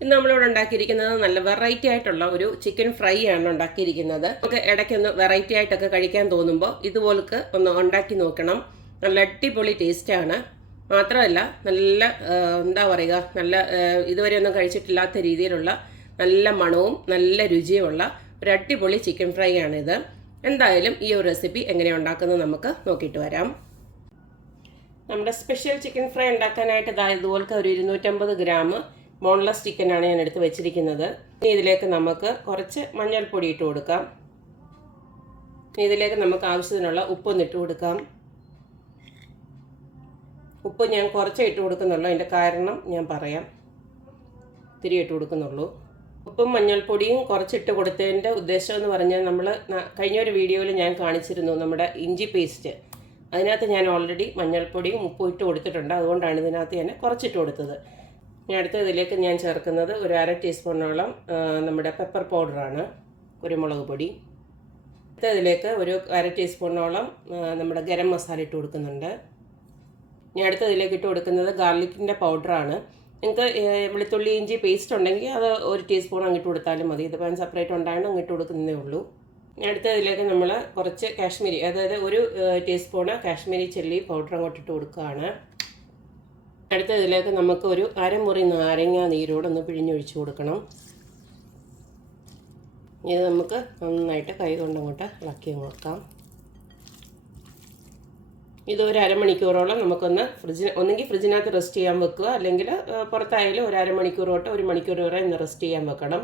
ഇന്ന് നമ്മളിവിടെ ഉണ്ടാക്കിയിരിക്കുന്നത് നല്ല വെറൈറ്റി ആയിട്ടുള്ള ഒരു ചിക്കൻ ഫ്രൈ ആണ് ഉണ്ടാക്കിയിരിക്കുന്നത്. നമുക്ക് ഇടയ്ക്കൊന്ന് വെറൈറ്റി ആയിട്ടൊക്കെ കഴിക്കാൻ തോന്നുമ്പോൾ ഇതുപോലൊക്കെ ഒന്ന് ഉണ്ടാക്കി നോക്കണം. നല്ല അടിപൊളി ടേസ്റ്റാണ്. മാത്രമല്ല നല്ല എന്താ പറയുക, നല്ല ഇതുവരെ ഒന്നും കഴിച്ചിട്ടില്ലാത്ത രീതിയിലുള്ള നല്ല മണവും നല്ല രുചിയുമുള്ള ഒരു അടിപൊളി ചിക്കൻ ഫ്രൈ ആണിത്. എന്തായാലും ഈ ഒരു റെസിപ്പി എങ്ങനെയാണ് ഉണ്ടാക്കുന്നത് നമുക്ക് നോക്കിയിട്ട് വരാം. നമ്മുടെ സ്പെഷ്യൽ ചിക്കൻ ഫ്രൈ ഉണ്ടാക്കാനായിട്ട് ഇതുപോലത്തെ ഒരു 250 ഗ്രാം ബോൺലെസ് ചിക്കനാണ് ഞാൻ എടുത്ത് വെച്ചിരിക്കുന്നത്. ഇനി ഇതിലേക്ക് നമുക്ക് കുറച്ച് മഞ്ഞൾപ്പൊടി ഇട്ട് കൊടുക്കാം. ഇതിലേക്ക് നമുക്ക് ആവശ്യത്തിനുള്ള ഉപ്പൊന്ന് ഇട്ട് കൊടുക്കാം. ഉപ്പ് ഞാൻ കുറച്ചേ ഇട്ട് കൊടുക്കുന്നുള്ളൂ, അതിൻ്റെ കാരണം ഞാൻ പറയാം. ഇത്തിരി ഇട്ട് കൊടുക്കുന്നുള്ളൂ. ഉപ്പും മഞ്ഞൾപ്പൊടിയും കുറച്ചിട്ട് കൊടുത്തതിൻ്റെ ഉദ്ദേശം എന്ന് പറഞ്ഞാൽ, നമ്മൾ കഴിഞ്ഞ ഒരു വീഡിയോയിൽ ഞാൻ കാണിച്ചിരുന്നു നമ്മുടെ ഇഞ്ചി പേസ്റ്റ്. അതിനകത്ത് ഞാൻ ഓൾറെഡി മഞ്ഞൾപ്പൊടിയും ഉപ്പും ഇട്ട് കൊടുത്തിട്ടുണ്ട്. അതുകൊണ്ടാണ് ഇതിനകത്ത് ഞാൻ കുറച്ചിട്ട് കൊടുത്തത്. ഇനി അടുത്ത ഇതിലേക്ക് ഞാൻ ചേർക്കുന്നത് ഒരു 1/2 ടീസ്പൂണോളം നമ്മുടെ പെപ്പർ പൗഡറാണ്, കുരുമുളക് പൊടി. അടുത്ത ഇതിലേക്ക് ഒരു 1/2 ടീസ്പൂണോളം നമ്മുടെ ഗരം മസാല ഇട്ട് കൊടുക്കുന്നുണ്ട്. ഇനി അടുത്ത ഇതിലേക്ക് ഇട്ട് കൊടുക്കുന്നത് ഗാർലിക്കിൻ്റെ പൗഡറാണ്. നിങ്ങൾക്ക് വെളുത്തുള്ളി ഇഞ്ചി പേസ്റ്റ് ഉണ്ടെങ്കിൽ അത് 1 ടീസ്പൂൺ അങ്ങിട്ട് കൊടുത്താലും മതി. ഇതിപ്പോൾ സെപ്പറേറ്റ് ഉണ്ടായതുകൊണ്ട് അങ്ങിട്ട് കൊടുക്കുന്നതേ ഉള്ളൂ. ഇനി അടുത്ത ഇതിലേക്ക് നമ്മൾ കുറച്ച് കാശ്മീരി, അതായത് 1 ടീസ്പൂണ് കാശ്മീരി ചില്ലി പൗഡർ അങ്ങോട്ട് ഇട്ട് കൊടുക്കുകയാണ്. അടുത്ത ഇതിലേക്ക് നമുക്ക് ഒരു അരമുറി നാരങ്ങ നീരോടൊന്ന് പിഴിഞ്ഞൊഴിച്ച് കൊടുക്കണം. ഇത് നമുക്ക് നന്നായിട്ട് കൈ കൊണ്ടങ്ങോട്ട് ഇളക്കി നോക്കാം. ഇതൊരു അരമണിക്കൂറോളം നമുക്കൊന്ന് ഒന്നെങ്കിൽ ഫ്രിഡ്ജിനകത്ത് റെസ്റ്റ് ചെയ്യാൻ വെക്കുക, അല്ലെങ്കിൽ പുറത്തായാലും ഒരു അരമണിക്കൂർ തൊട്ട് 1 മണിക്കൂർ വരെ ഇന്ന് റെസ്റ്റ് ചെയ്യാൻ വെക്കണം.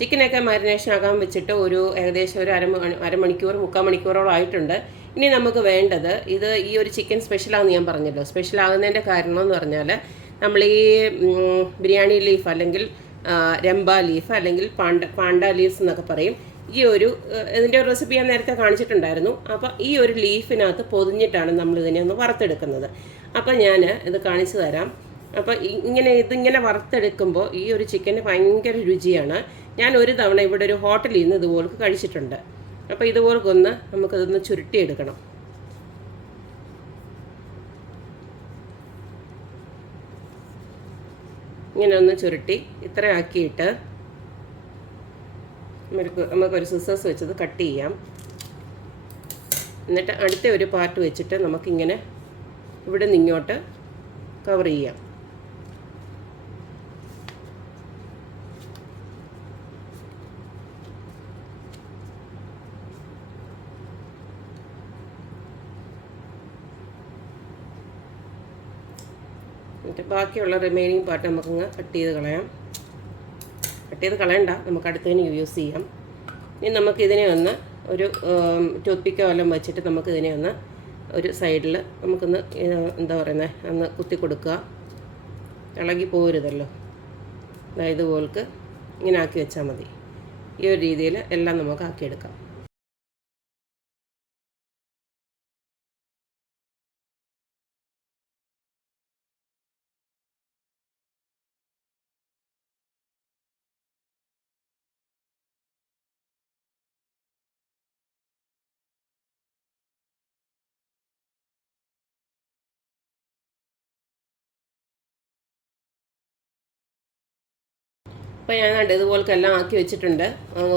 ചിക്കനൊക്കെ മാരിനേഷൻ ആകാൻ വെച്ചിട്ട് ഏകദേശം ഒരു അരമണിക്കൂർ 3/4 മണിക്കൂറോളം ആയിട്ടുണ്ട്. ഇനി നമുക്ക് വേണ്ടത് ഈ ഒരു ചിക്കൻ സ്പെഷ്യലാണെന്ന് ഞാൻ പറഞ്ഞല്ലോ. സ്പെഷ്യലാകുന്നതിൻ്റെ കാരണം എന്ന് പറഞ്ഞാൽ, നമ്മൾ ഈ ബിരിയാണി ലീഫ് അല്ലെങ്കിൽ രംബ ലീഫ് അല്ലെങ്കിൽ പാണ്ട ലീവ്സ് എന്നൊക്കെ പറയും. ഇതിൻ്റെ ഒരു റെസിപ്പി ഞാൻ നേരത്തെ കാണിച്ചിട്ടുണ്ടായിരുന്നു. അപ്പോൾ ഈ ഒരു ലീഫിനകത്ത് പൊതിഞ്ഞിട്ടാണ് നമ്മൾ ഇതിനെ ഒന്ന് വറുത്തെടുക്കുന്നത്. അപ്പോൾ ഞാൻ ഇത് കാണിച്ചു തരാം. അപ്പോൾ ഇതിങ്ങനെ വറുത്തെടുക്കുമ്പോൾ ഈ ഒരു ചിക്കന് ഭയങ്കര രുചിയാണ്. ഞാൻ ഒരു തവണ ഇവിടെ ഒരു ഹോട്ടലിൽ നിന്ന് ഇതുപോലെ കഴിച്ചിട്ടുണ്ട്. അപ്പോൾ ഇതുപോലൊന്ന് നമുക്കതൊന്ന് ചുരുട്ടിയെടുക്കണം. ഇങ്ങനെ ഒന്ന് ചുരുട്ടി ഇത്ര ആക്കിയിട്ട് നമുക്കൊരു സിസേഴ്സ് വെച്ചത് കട്ട് ചെയ്യാം. എന്നിട്ട് അടുത്ത ഒരു പാർട്ട് വെച്ചിട്ട് നമുക്കിങ്ങനെ ഇവിടെ നിന്ന് ഇങ്ങോട്ട് കവർ ചെയ്യാം. എന്നിട്ട് ബാക്കിയുള്ള റിമൈനിങ് പാർട്ട് നമുക്കങ്ങ് കട്ട് ചെയ്ത് കളയണ്ട, നമുക്ക് അടുത്തതിന് യൂസ് ചെയ്യാം. ഇനി നമുക്കിതിനെ ഒന്ന് ഒരു ടൂത്ത് പിക്കോ വല്ലതും വെച്ചിട്ട് നമുക്കിതിനെ ഒന്ന് ഒരു സൈഡിൽ നമുക്കൊന്ന് എന്താ പറയുന്നത് ഒന്ന് കുത്തി കൊടുക്കുക. ഇളകി പോരുതല്ലോ. ഇതുപോൾക്ക് ഇങ്ങനെ ആക്കി വെച്ചാൽ മതി. ഈ ഒരു രീതിയിൽ എല്ലാം നമുക്ക് ആക്കിയെടുക്കാം. അപ്പോൾ ഞാൻ ഇതുപോലൊക്കെ എല്ലാം ആക്കി വെച്ചിട്ടുണ്ട്.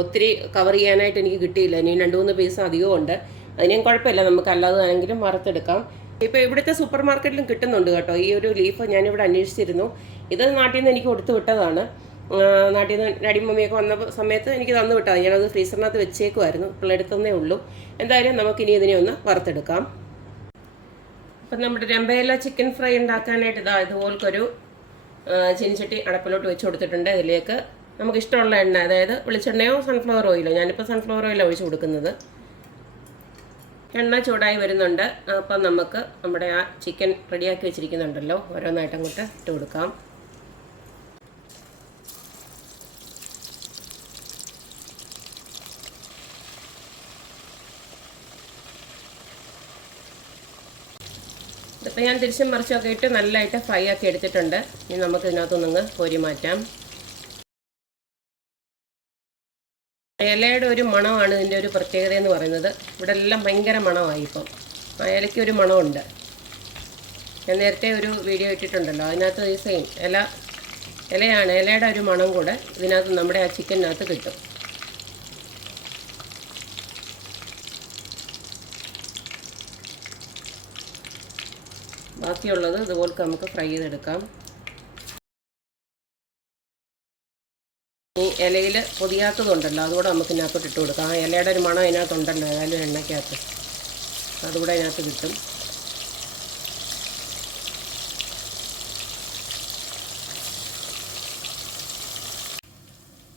ഒത്തിരി കവർ ചെയ്യാനായിട്ട് എനിക്ക് കിട്ടിയില്ല. ഇനി 2-3 പീസ് അധികം ഉണ്ട്. അതിനേം കുഴപ്പമില്ല, നമുക്ക് അല്ലാതെ ആണെങ്കിലും വറുത്തെടുക്കാം. ഇപ്പോൾ ഇവിടുത്തെ സൂപ്പർ മാർക്കറ്റിലും കിട്ടുന്നുണ്ട് കേട്ടോ ഈ ഒരു ലീഫ്. ഞാനിവിടെ അന്വേഷിച്ചിരുന്നു. ഇത് നാട്ടിൽ നിന്ന് എനിക്ക് കൊടുത്തു വിട്ടതാണ്. നാട്ടിൽ നിന്ന് ഡാഡി മമ്മിയൊക്കെ വന്ന സമയത്ത് എനിക്ക് തന്നു വിട്ടതാണ്. ഞാനത് ഫ്രീസറിനകത്ത് വെച്ചേക്കുമായിരുന്നു. പിള്ളേടുത്തന്നേ ഉള്ളൂ. എന്തായാലും നമുക്കിനി ഇതിനെ ഒന്ന് വറുത്തെടുക്കാം. അപ്പം നമ്മുടെ രംബയില ചിക്കൻ ഫ്രൈ ഉണ്ടാക്കാനായിട്ട് ഇതുപോലൊരു ചീനിച്ചട്ടി അടപ്പിലോട്ട് വെച്ച് കൊടുത്തിട്ടുണ്ട്. ഇതിലേക്ക് നമുക്ക് ഇഷ്ടമുള്ള എണ്ണ, അതായത് വെളിച്ചെണ്ണയോ സൺഫ്ലവർ ഓയിലോ, ഞാനിപ്പോൾ സൺഫ്ലവർ ഓയിലാണ് ഒഴിച്ച് കൊടുക്കുന്നത്. എണ്ണ ചൂടായി വരുന്നുണ്ട്. അപ്പം നമുക്ക് നമ്മുടെ ആ ചിക്കൻ റെഡിയാക്കി വെച്ചിരിക്കുന്നുണ്ടല്ലോ, ഓരോന്നായിട്ട് അങ്ങോട്ട് ഇട്ട് കൊടുക്കാം. ഇതിപ്പോൾ ഞാൻ തിരിച്ചും മറിച്ചൊക്കെ ഇട്ട് നല്ലതായിട്ട് ഫ്രൈ ആക്കി എടുത്തിട്ടുണ്ട്. ഇനി നമുക്ക് ഇതിനകത്തൊന്ന് കോരി മാറ്റാം. ഇലയുടെ ഒരു മണമാണ് ഇതിൻ്റെ ഒരു പ്രത്യേകത എന്ന് പറയുന്നത്. ഇവിടെ എല്ലാം ഭയങ്കര മണമായി. ഇപ്പം ഇലയ്ക്ക് ഒരു മണമുണ്ട്. ഞാൻ നേരത്തെ ഒരു വീഡിയോ ഇട്ടിട്ടുണ്ടല്ലോ, അതിനകത്ത് ഈ സെയിം ഇല ഇലയാണ്, ഇലയുടെ ഒരു മണം കൂടെ ഇതിനകത്ത് നമ്മുടെ ആ ചിക്കനകത്ത് കിട്ടും. ബാക്കിയുള്ളത് ഇതുപോലെ നമുക്ക് ഫ്രൈ ചെയ്തെടുക്കാം. ഈ ഇലയിൽ പൊതിയാത്തതുണ്ടല്ലോ, അതുകൂടെ നമുക്ക് ഇതിനകത്തോട്ട് ഇട്ട് കൊടുക്കാം. ആ ഇലയുടെ ഒരു മണം അതിനകത്തുണ്ടല്ലോ, ഏതായാലും എണ്ണയ്ക്കകത്ത് അതുകൂടെ അതിനകത്ത് കിട്ടും.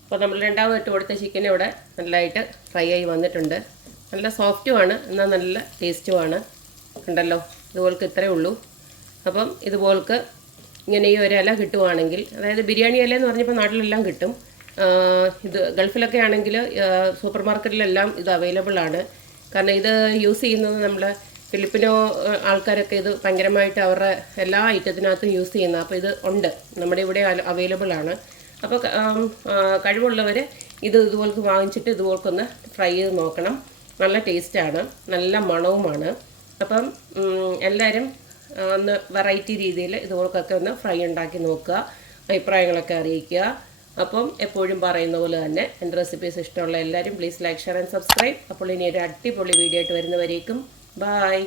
അപ്പോൾ നമ്മൾ രണ്ടാമത് ഇട്ട് കൊടുത്ത ചിക്കൻ ഇവിടെ നല്ലതായിട്ട് ഫ്രൈ ആയി വന്നിട്ടുണ്ട്. നല്ല സോഫ്റ്റുമാണ്, എന്നാൽ നല്ല ടേസ്റ്റുമാണ്. കണ്ടല്ലോ, ഇതുപോലക്ക് ഇത്രയേ ഉള്ളൂ. അപ്പം ഇതുപോലക്ക് ഇങ്ങനെ ഈ ഒരു ഇല കിട്ടുവാണെങ്കിൽ, അതായത് ബിരിയാണി ഇല എന്ന് പറഞ്ഞപ്പോൾ നാട്ടിലെല്ലാം കിട്ടും. ഇത് ഗൾഫിലൊക്കെ ആണെങ്കിൽ സൂപ്പർ മാർക്കറ്റിലെല്ലാം ഇത് അവൈലബിൾ ആണ്. കാരണം ഇത് യൂസ് ചെയ്യുന്നത് നമ്മൾ ഫിലിപ്പിനോ ആൾക്കാരൊക്കെ ഇത് ഭയങ്കരമായിട്ട് അവരുടെ എല്ലാ ഐറ്റത്തിനകത്തും യൂസ് ചെയ്യുന്ന. അപ്പോൾ ഇത് ഉണ്ട്, നമ്മുടെ ഇവിടെ അവൈലബിൾ ആണ്. അപ്പോൾ കഴിവുള്ളവർ ഇത് ഇതുപോലക്ക് വാങ്ങിച്ചിട്ട് ഇതുപോലക്കൊന്ന് ഫ്രൈ ചെയ്ത് നോക്കണം. നല്ല ടേസ്റ്റാണ്, നല്ല മണവുമാണ്. അപ്പം എല്ലാവരും ഒന്ന് വെറൈറ്റി രീതിയിൽ ഇതുപോലൊക്കെ ഒന്ന് ഫ്രൈ ഉണ്ടാക്കി നോക്കുക, അഭിപ്രായങ്ങളൊക്കെ അറിയിക്കുക. അപ്പം എപ്പോഴും പറയുന്ന പോലെ തന്നെ എൻ്റെ റെസിപ്പീസ് ഇഷ്ടമുള്ള എല്ലാവരും please like, share and subscribe. അപ്പോൾ ഇനി ഒരു അടിപൊളി വീഡിയോ ആയിട്ട് വരുന്നവരേക്കും ബായ്.